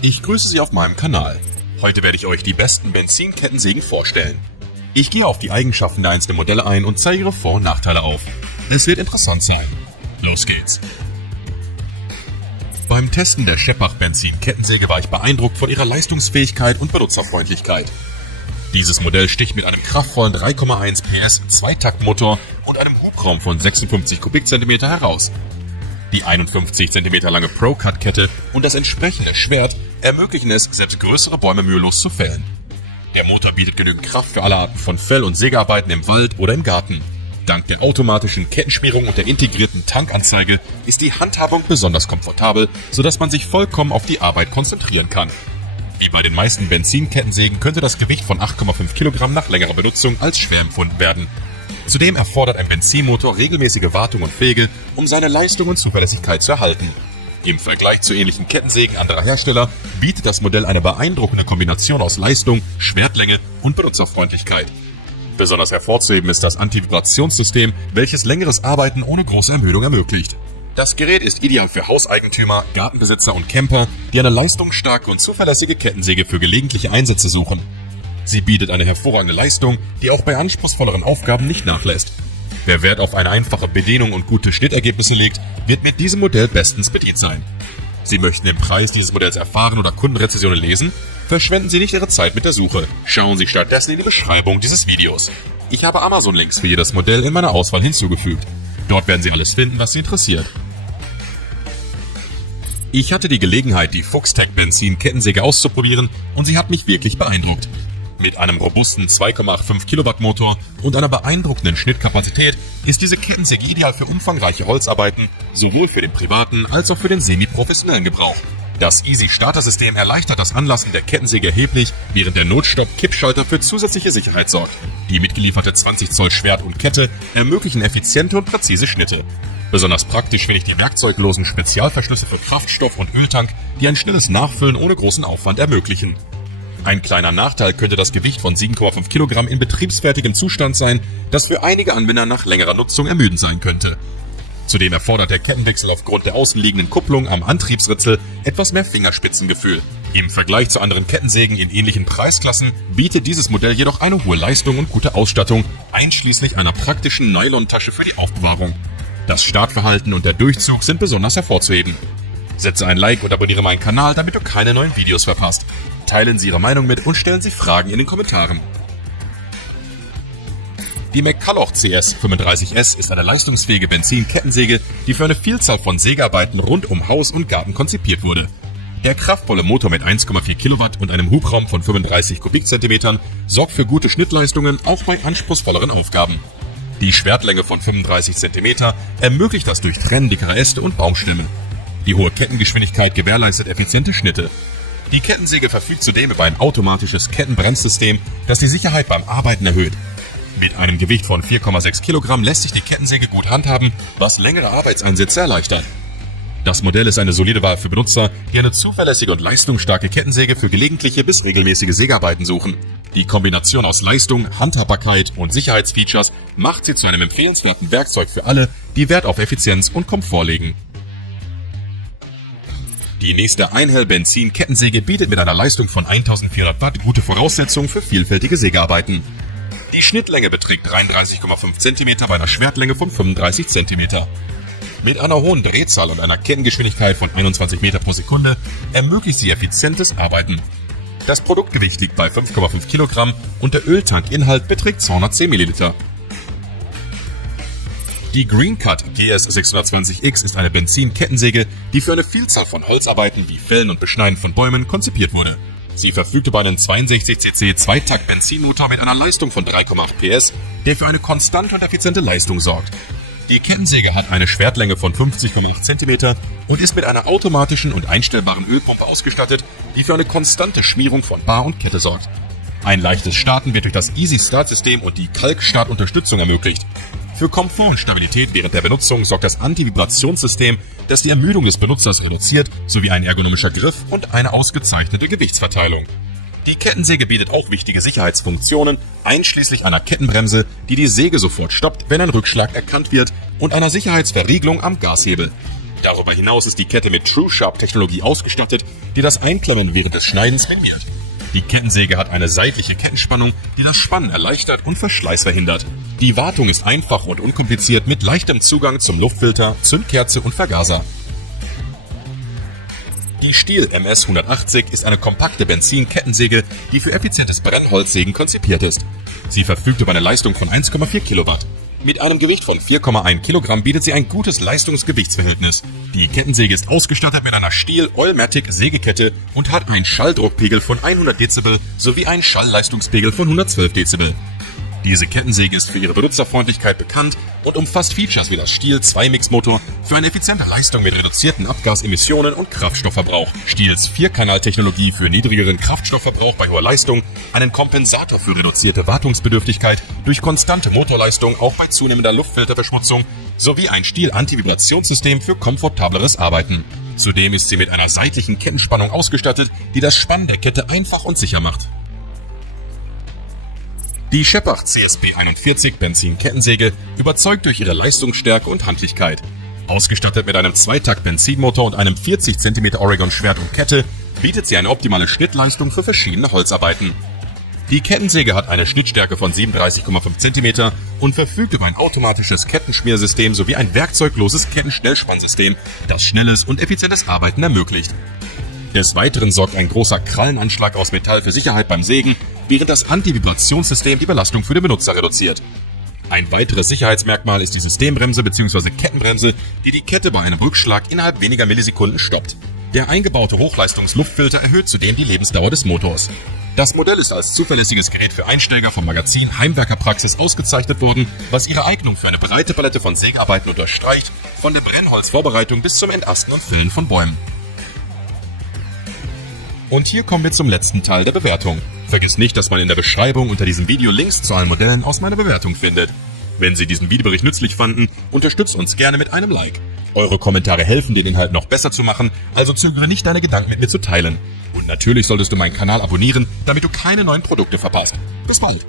Ich grüße Sie auf meinem Kanal. Heute werde ich euch die besten Benzinkettensägen vorstellen. Ich gehe auf die Eigenschaften der einzelnen Modelle ein und zeige ihre Vor- und Nachteile auf. Es wird interessant sein. Los geht's! Beim Testen der Scheppach Benzinkettensäge war ich beeindruckt von ihrer Leistungsfähigkeit und Benutzerfreundlichkeit. Dieses Modell sticht mit einem kraftvollen 3,1 PS Zweitaktmotor und einem Hubraum von 56 Kubikzentimeter heraus. Die 51 cm lange Pro-Cut-Kette und das entsprechende Schwert ermöglichen es, selbst größere Bäume mühelos zu fällen. Der Motor bietet genügend Kraft für alle Arten von Fell- und Sägearbeiten im Wald oder im Garten. Dank der automatischen Kettenschmierung und der integrierten Tankanzeige ist die Handhabung besonders komfortabel, sodass man sich vollkommen auf die Arbeit konzentrieren kann. Wie bei den meisten Benzinkettensägen könnte das Gewicht von 8,5 Kilogramm nach längerer Benutzung als schwer empfunden werden. Zudem erfordert ein Benzinmotor regelmäßige Wartung und Pflege, um seine Leistung und Zuverlässigkeit zu erhalten. Im Vergleich zu ähnlichen Kettensägen anderer Hersteller bietet das Modell eine beeindruckende Kombination aus Leistung, Schwertlänge und Benutzerfreundlichkeit. Besonders hervorzuheben ist das Antivibrationssystem, welches längeres Arbeiten ohne große Ermüdung ermöglicht. Das Gerät ist ideal für Hauseigentümer, Gartenbesitzer und Camper, die eine leistungsstarke und zuverlässige Kettensäge für gelegentliche Einsätze suchen. Sie bietet eine hervorragende Leistung, die auch bei anspruchsvolleren Aufgaben nicht nachlässt. Wer Wert auf eine einfache Bedienung und gute Schnittergebnisse legt, wird mit diesem Modell bestens bedient sein. Sie möchten den Preis dieses Modells erfahren oder Kundenrezensionen lesen? Verschwenden Sie nicht Ihre Zeit mit der Suche. Schauen Sie stattdessen in die Beschreibung dieses Videos. Ich habe Amazon-Links für jedes Modell in meiner Auswahl hinzugefügt. Dort werden Sie alles finden, was Sie interessiert. Ich hatte die Gelegenheit, die Fuchstech Benzin-Kettensäge auszuprobieren und sie hat mich wirklich beeindruckt. Mit einem robusten 2,85 Kilowatt Motor und einer beeindruckenden Schnittkapazität ist diese Kettensäge ideal für umfangreiche Holzarbeiten, sowohl für den privaten als auch für den semi-professionellen Gebrauch. Das Easy-Starter-System erleichtert das Anlassen der Kettensäge erheblich, während der Notstopp-Kippschalter für zusätzliche Sicherheit sorgt. Die mitgelieferte 20 Zoll Schwert und Kette ermöglichen effiziente und präzise Schnitte. Besonders praktisch finde ich die werkzeuglosen Spezialverschlüsse für Kraftstoff und Öltank, die ein schnelles Nachfüllen ohne großen Aufwand ermöglichen. Ein kleiner Nachteil könnte das Gewicht von 7,5 Kilogramm in betriebsfertigem Zustand sein, das für einige Anwender nach längerer Nutzung ermüdend sein könnte. Zudem erfordert der Kettenwechsel aufgrund der außenliegenden Kupplung am Antriebsritzel etwas mehr Fingerspitzengefühl. Im Vergleich zu anderen Kettensägen in ähnlichen Preisklassen bietet dieses Modell jedoch eine hohe Leistung und gute Ausstattung, einschließlich einer praktischen Nylontasche für die Aufbewahrung. Das Startverhalten und der Durchzug sind besonders hervorzuheben. Setze ein Like und abonniere meinen Kanal, damit du keine neuen Videos verpasst. Teilen Sie Ihre Meinung mit und stellen Sie Fragen in den Kommentaren. Die McCulloch CS35S ist eine leistungsfähige Benzinkettensäge, die für eine Vielzahl von Sägearbeiten rund um Haus und Garten konzipiert wurde. Der kraftvolle Motor mit 1,4 Kilowatt und einem Hubraum von 35 Kubikzentimetern sorgt für gute Schnittleistungen auch bei anspruchsvolleren Aufgaben. Die Schwertlänge von 35 cm ermöglicht das Durchtrennen dickerer Äste und Baumstämme. Die hohe Kettengeschwindigkeit gewährleistet effiziente Schnitte. Die Kettensäge verfügt zudem über ein automatisches Kettenbremssystem, das die Sicherheit beim Arbeiten erhöht. Mit einem Gewicht von 4,6 Kilogramm lässt sich die Kettensäge gut handhaben, was längere Arbeitseinsätze erleichtert. Das Modell ist eine solide Wahl für Benutzer, die eine zuverlässige und leistungsstarke Kettensäge für gelegentliche bis regelmäßige Sägearbeiten suchen. Die Kombination aus Leistung, Handhabbarkeit und Sicherheitsfeatures macht sie zu einem empfehlenswerten Werkzeug für alle, die Wert auf Effizienz und Komfort legen. Die nächste Einhell-Benzin-Kettensäge bietet mit einer Leistung von 1400 Watt gute Voraussetzungen für vielfältige Sägearbeiten. Die Schnittlänge beträgt 33,5 cm bei einer Schwertlänge von 35 cm. Mit einer hohen Drehzahl und einer Kettengeschwindigkeit von 21 Meter pro Sekunde ermöglicht sie effizientes Arbeiten. Das Produktgewicht liegt bei 5,5 Kilogramm und der Öltankinhalt beträgt 210 Milliliter. Die Greencut GS620X ist eine Benzinkettensäge, die für eine Vielzahl von Holzarbeiten wie Fällen und Beschneiden von Bäumen konzipiert wurde. Sie verfügt über einen 62 cc Zweitakt-Benzinmotor mit einer Leistung von 3,8 PS, der für eine konstante und effiziente Leistung sorgt. Die Kettensäge hat eine Schwertlänge von 50,8 cm und ist mit einer automatischen und einstellbaren Ölpumpe ausgestattet, die für eine konstante Schmierung von Bar und Kette sorgt. Ein leichtes Starten wird durch das Easy-Start-System und die Kalkstartunterstützung ermöglicht. Für Komfort und Stabilität während der Benutzung sorgt das Antivibrationssystem, das die Ermüdung des Benutzers reduziert, sowie ein ergonomischer Griff und eine ausgezeichnete Gewichtsverteilung. Die Kettensäge bietet auch wichtige Sicherheitsfunktionen, einschließlich einer Kettenbremse, die die Säge sofort stoppt, wenn ein Rückschlag erkannt wird, und einer Sicherheitsverriegelung am Gashebel. Darüber hinaus ist die Kette mit True Sharp Technologie ausgestattet, die das Einklemmen während des Schneidens minimiert. Die Kettensäge hat eine seitliche Kettenspannung, die das Spannen erleichtert und Verschleiß verhindert. Die Wartung ist einfach und unkompliziert mit leichtem Zugang zum Luftfilter, Zündkerze und Vergaser. Die Stihl MS 180 ist eine kompakte Benzin-Kettensäge, die für effizientes Brennholzsägen konzipiert ist. Sie verfügt über eine Leistung von 1,4 Kilowatt. Mit einem Gewicht von 4,1 Kilogramm bietet sie ein gutes Leistungs-Gewichtsverhältnis. Die Kettensäge ist ausgestattet mit einer Stihl Allmatic Sägekette und hat einen Schalldruckpegel von 100 Dezibel sowie einen Schallleistungspegel von 112 Dezibel. Diese Kettensäge ist für ihre Benutzerfreundlichkeit bekannt und umfasst Features wie das Stihl 2-Mix-Motor für eine effiziente Leistung mit reduzierten Abgasemissionen und Kraftstoffverbrauch, Stihls 4-Kanal-Technologie für niedrigeren Kraftstoffverbrauch bei hoher Leistung, einen Kompensator für reduzierte Wartungsbedürftigkeit durch konstante Motorleistung auch bei zunehmender Luftfilterverschmutzung sowie ein Stihl-Antivibrationssystem für komfortableres Arbeiten. Zudem ist sie mit einer seitlichen Kettenspannung ausgestattet, die das Spannen der Kette einfach und sicher macht. Die Scheppach CSB 41 Benzin-Kettensäge überzeugt durch ihre Leistungsstärke und Handlichkeit. Ausgestattet mit einem Zweitakt-Benzinmotor und einem 40 cm Oregon-Schwert und Kette bietet sie eine optimale Schnittleistung für verschiedene Holzarbeiten. Die Kettensäge hat eine Schnittstärke von 37,5 cm und verfügt über ein automatisches Kettenschmiersystem sowie ein werkzeugloses Kettenschnellspannsystem, das schnelles und effizientes Arbeiten ermöglicht. Des Weiteren sorgt ein großer Krallenanschlag aus Metall für Sicherheit beim Sägen, während das Antivibrationssystem die Belastung für den Benutzer reduziert. Ein weiteres Sicherheitsmerkmal ist die Systembremse bzw. Kettenbremse, die die Kette bei einem Rückschlag innerhalb weniger Millisekunden stoppt. Der eingebaute Hochleistungsluftfilter erhöht zudem die Lebensdauer des Motors. Das Modell ist als zuverlässiges Gerät für Einsteiger vom Magazin Heimwerkerpraxis ausgezeichnet worden, was ihre Eignung für eine breite Palette von Sägearbeiten unterstreicht, von der Brennholzvorbereitung bis zum Entasten und Fällen von Bäumen. Und hier kommen wir zum letzten Teil der Bewertung. Vergiss nicht, dass man in der Beschreibung unter diesem Video Links zu allen Modellen aus meiner Bewertung findet. Wenn Sie diesen Videobericht nützlich fanden, unterstützt uns gerne mit einem Like. Eure Kommentare helfen, den Inhalt noch besser zu machen, also zögere nicht, deine Gedanken mit mir zu teilen. Und natürlich solltest du meinen Kanal abonnieren, damit du keine neuen Produkte verpasst. Bis bald!